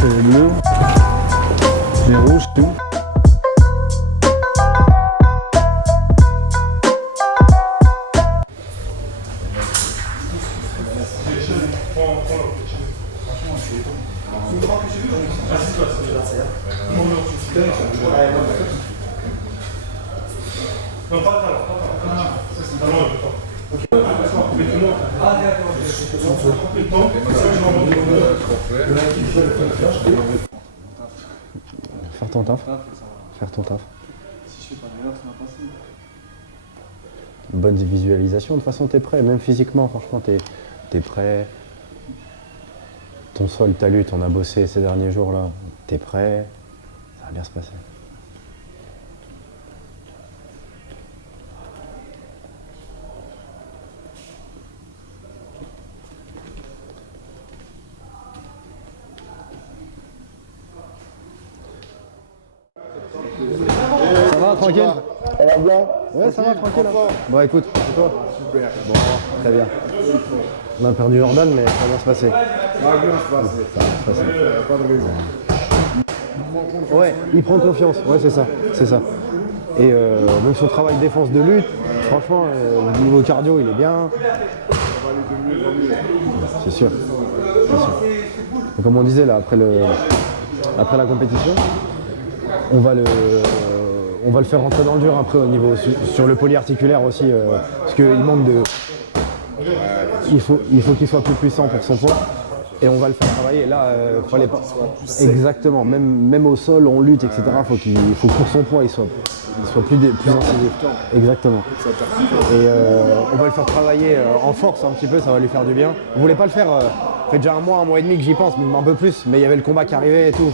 C'est les bleus. Les rouges, c'est où? Non, pas talent, Faire ton taf. Faire ton taf. Si je fais pas d'erreur, ça va passer. Bonne visualisation, de toute façon t'es prêt, même physiquement, franchement t'es prêt. Ton sol, ta lutte, on a bossé ces derniers jours là, t'es prêt, ça va bien se passer. Ça va, tranquille? Ça va bien? Ouais, ça va, tranquille. Bon, écoute, c'est toi? Super. Bon, très bien. On a perdu Jordan, mais ça va bien se passer. Ça va bien se passer. Ça va se passer. Pas de raison. Ouais, il prend confiance. Ouais, c'est ça, c'est ça. Et même son travail de défense de lutte, franchement, le niveau cardio, il est bien. Ça va aller de mieux en mieux. C'est sûr. C'est sûr. Et comme on disait là, après la compétition, on va le faire rentrer dans le dur un peu au niveau sur le polyarticulaire aussi, parce qu'il manque de. Il faut qu'il soit plus puissant pour son poids. Et on va le faire travailler. Là, fallait pas. Exactement. Même au sol, on lutte, etc. Faut que pour son poids, il soit plus incisif. Exactement. Et on va le faire travailler en force un petit peu. Ça va lui faire du bien. On voulait pas le faire. Ça fait déjà un mois et demi que j'y pense, mais un peu plus. Mais il y avait le combat qui arrivait et tout.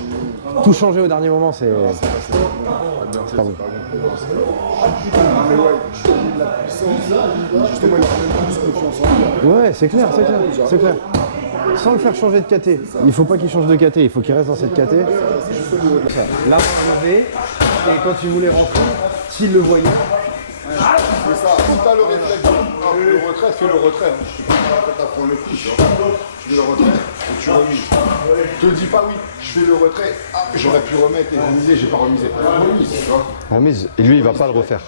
Tout changer au dernier moment, c'est pas bon. Mais ouais, je donne de la puissance. Justement, il a même plus confiance en lui. Ouais, c'est clair. Sans le faire changer de KT. Il faut pas qu'il change de KT, il faut qu'il reste dans cette KT. Là, on levé, et quand tu voulais rentrer, s'il le voyait. C'est ça. Si t'as le réflexe, le retrait, fais le retrait. Après, t'apprends le coup, tu vois. Tu fais le retrait et tu remises. Te dis pas oui, je fais le retrait. Ah, j'aurais pu remettre et remiser, j'ai pas remisé. Remise, tu vois. Remise, et lui il va pas le refaire.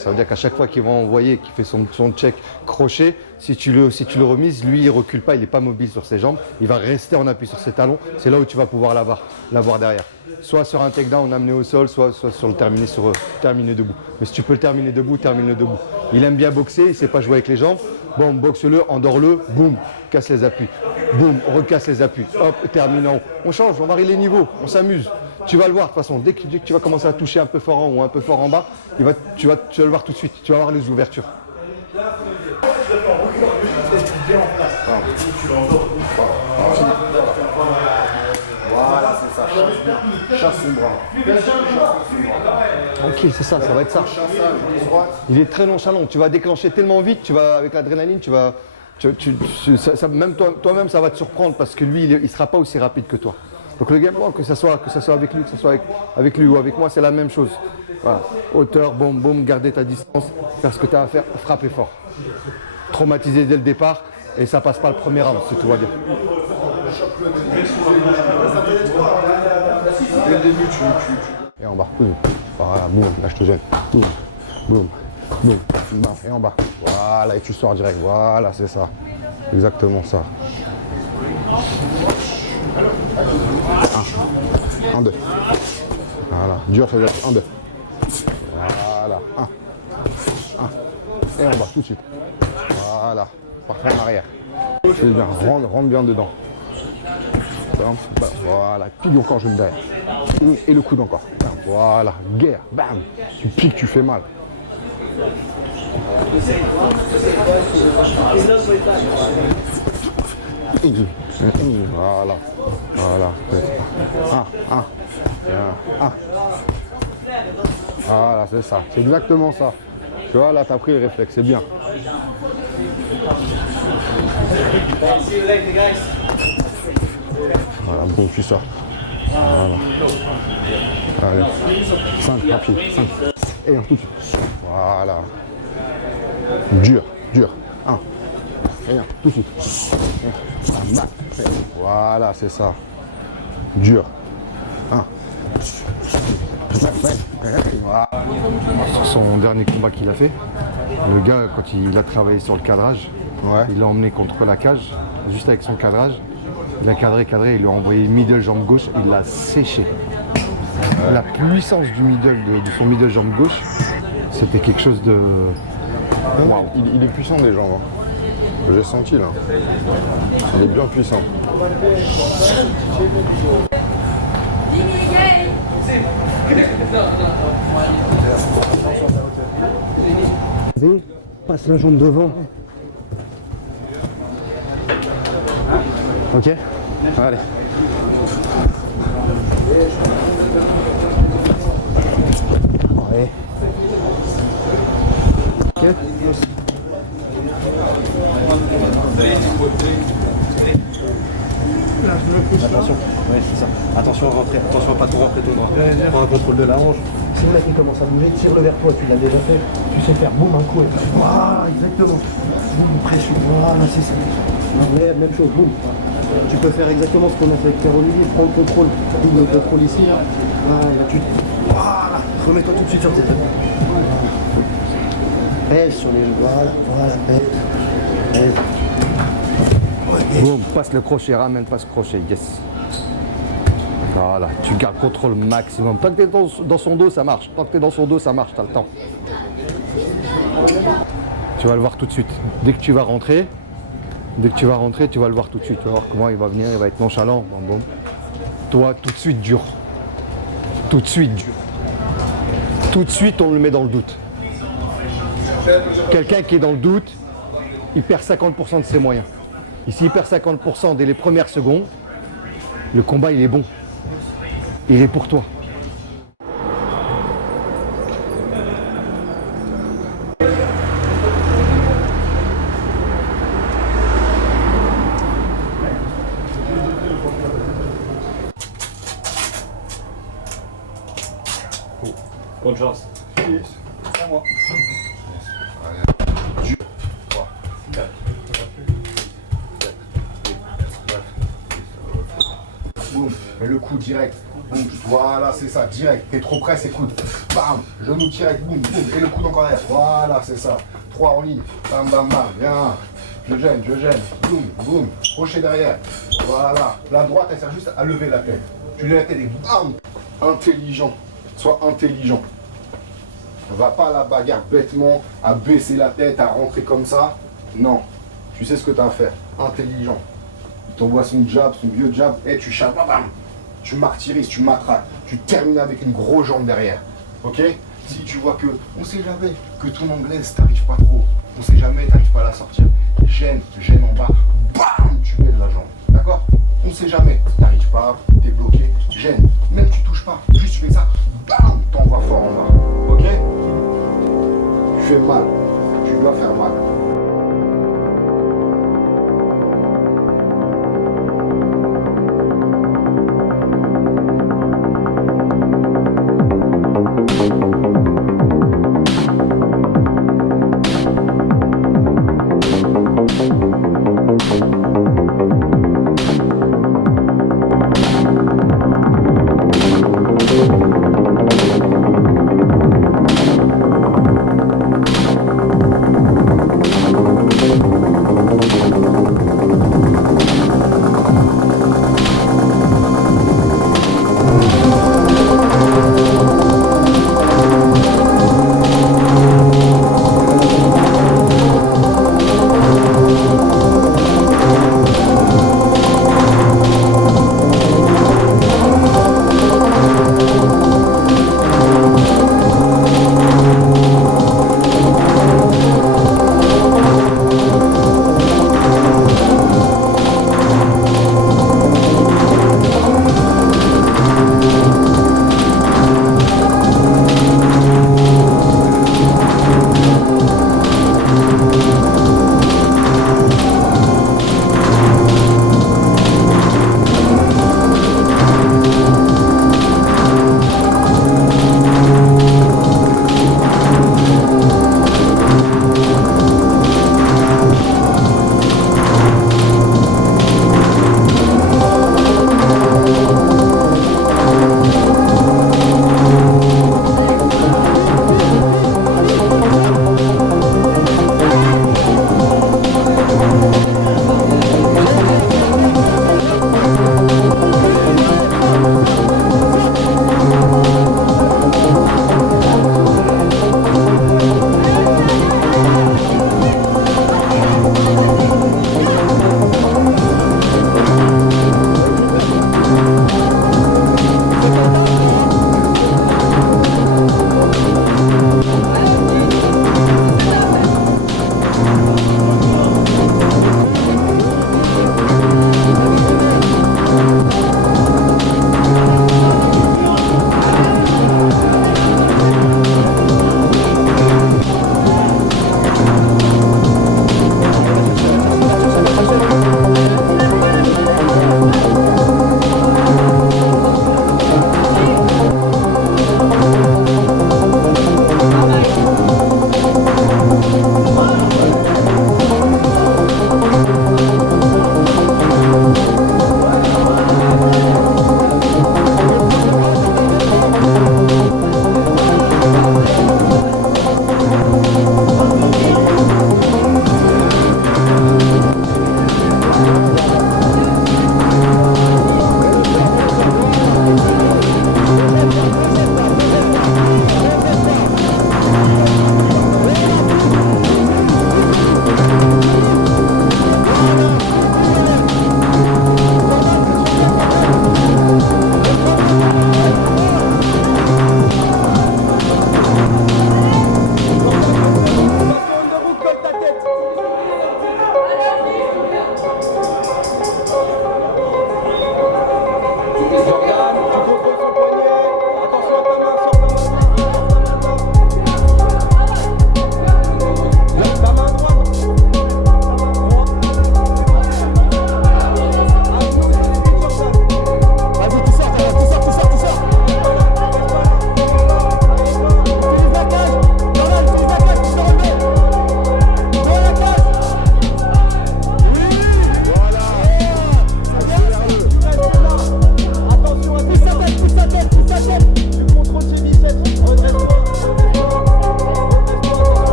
Ça veut dire qu'à chaque fois qu'il va envoyer, qu'il fait son check crochet, si tu le remises, lui il recule pas, il est pas mobile sur ses jambes, il va rester en appui sur ses talons, c'est là où tu vas pouvoir l'avoir derrière. Soit sur un takedown amené au sol, soit sur le terminer debout. Mais si tu peux le terminer debout, termine-le debout. Il aime bien boxer, il sait pas jouer avec les jambes, bon boxe-le, endors-le, boum, casse les appuis. Boum, on recasse les appuis, hop, termine en haut. On change, on varie les niveaux, on s'amuse. Tu vas le voir de toute façon, dès que tu vas commencer à toucher un peu fort en haut ou un peu fort en bas, tu vas le voir tout de suite, tu vas voir les ouvertures. Voilà, c'est ça. Chasse bien. Chasse son bras. Tranquille, c'est ça va être ça. Il est très nonchalant, tu vas déclencher tellement vite, avec l'adrénaline, même toi-même ça va te surprendre parce que lui, il sera pas aussi rapide que toi. Donc le game plan, que ce soit avec lui, que ce soit avec lui ou avec moi, c'est la même chose. Voilà. Hauteur, boum, boum, garder ta distance, faire ce que tu as à faire, frapper fort. Traumatiser dès le départ et ça passe pas le premier round, si tout va bien. Dès le début, tu... Et en bas, boum. Voilà, boum, là je te gêne. Boum, boum, boum, bam, et en bas. Voilà, et tu sors direct. Voilà, c'est ça. Exactement ça. 1, 2. Voilà, dur, ça veut dire 1, 2. Voilà, 1. Et en bas, tout de suite. Voilà, parfait en arrière. C'est bien, rentre bien dedans. Voilà, pique encore juste derrière. Et le coude encore. Voilà, guerre, bam. Tu piques, tu fais mal. Voilà, voilà. 1. Voilà, c'est ça. C'est exactement ça. Tu vois, là, t'as pris le réflexe, c'est bien. Voilà, bon, tu sors. Voilà. Allez. 5, rapide. 5. Et un tout de suite. Voilà. Dur. 1. Regarde, tout de suite. Voilà, c'est ça. Dur. Sur son dernier combat qu'il a fait, le gars, quand il a travaillé sur le cadrage, Ouais. il l'a emmené contre la cage, juste avec son cadrage. Il a cadré, il lui a envoyé middle jambe gauche, il l'a séché. La puissance du middle, de son middle jambe gauche, c'était quelque chose de... Wow. Il est puissant des jambes. J'ai senti là. Il est bien puissant. Passe la jambe devant. Ok. Allez. Ouais. Ok. Attention, ouais, c'est ça. Attention à rentrer, attention à pas trop rentrer ton bras. Prends un contrôle de la hanche. Si le mec il commence à bouger, tire-le vers toi, tu l'as déjà fait. Tu sais faire boum un coup et puis voilà, exactement. Boum, pression, voilà, c'est ça. Même chose, boum. Tu peux faire exactement ce qu'on a fait avec Pierre-Olivier, prends le contrôle, double contrôle ici, là. Voilà, remets-toi tout de suite sur tes têtes. Pèse sur les... Voilà, pèse. Boum, passe le crochet, ramène, passe le crochet, yes. Voilà, tu gardes contrôle maximum. Tant que t'es dans son dos, ça marche. Tant que t'es dans son dos, ça marche, t'as le temps. Tu vas le voir tout de suite. Dès que tu vas rentrer, tu vas le voir tout de suite. Tu vas voir comment il va venir, il va être nonchalant. Boum, boum. Toi, tout de suite dur. Tout de suite dur. Tout de suite, on le met dans le doute. Quelqu'un qui est dans le doute, il perd 50% de ses moyens. Et s'il perd 50% dès les premières secondes, le combat, il est bon. Il est pour toi. Bonne chance. À moi. Boum, et le coup direct. Boum, voilà, c'est ça, direct. T'es trop près, c'est coude. Bam, genou direct, boum, boum, et le coude encore derrière. Voilà, c'est ça. 3 en ligne. Bam, bam, bam, bien. Je gêne. Boum, boum, crochet derrière. Voilà. La droite, elle sert juste à lever la tête. Tu lèves la tête et bam. Intelligent. Sois intelligent. Va pas à la bagarre bêtement, à baisser la tête, à rentrer comme ça. Non. Tu sais ce que tu as à faire. Intelligent. Il t'envoie son jab, son vieux jab, et tu chapes, bam. Tu martyrises, tu matraques. Tu termines avec une grosse jambe derrière. Ok? Si tu vois que, on sait jamais, que ton anglaise t'arrive pas trop. On sait jamais, t'arrives pas à la sortir. Gêne en bas. Bam! Tu mets la jambe. D'accord? On sait jamais. T'arrives pas, t'es bloqué. Gêne. Même tu touches pas. Juste tu fais ça. Bam! T'envoies fort en bas. Ok? Tu fais mal. Tu dois faire mal.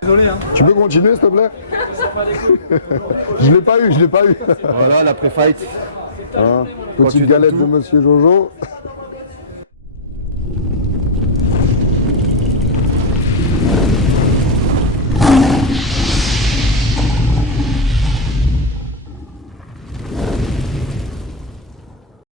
Désolé, hein. Tu peux continuer, s'il te plaît? Je l'ai pas eu, je l'ai pas eu. Voilà, l'après-fight. Hein, Quand petite tu galette donnes de tout. Monsieur Jojo.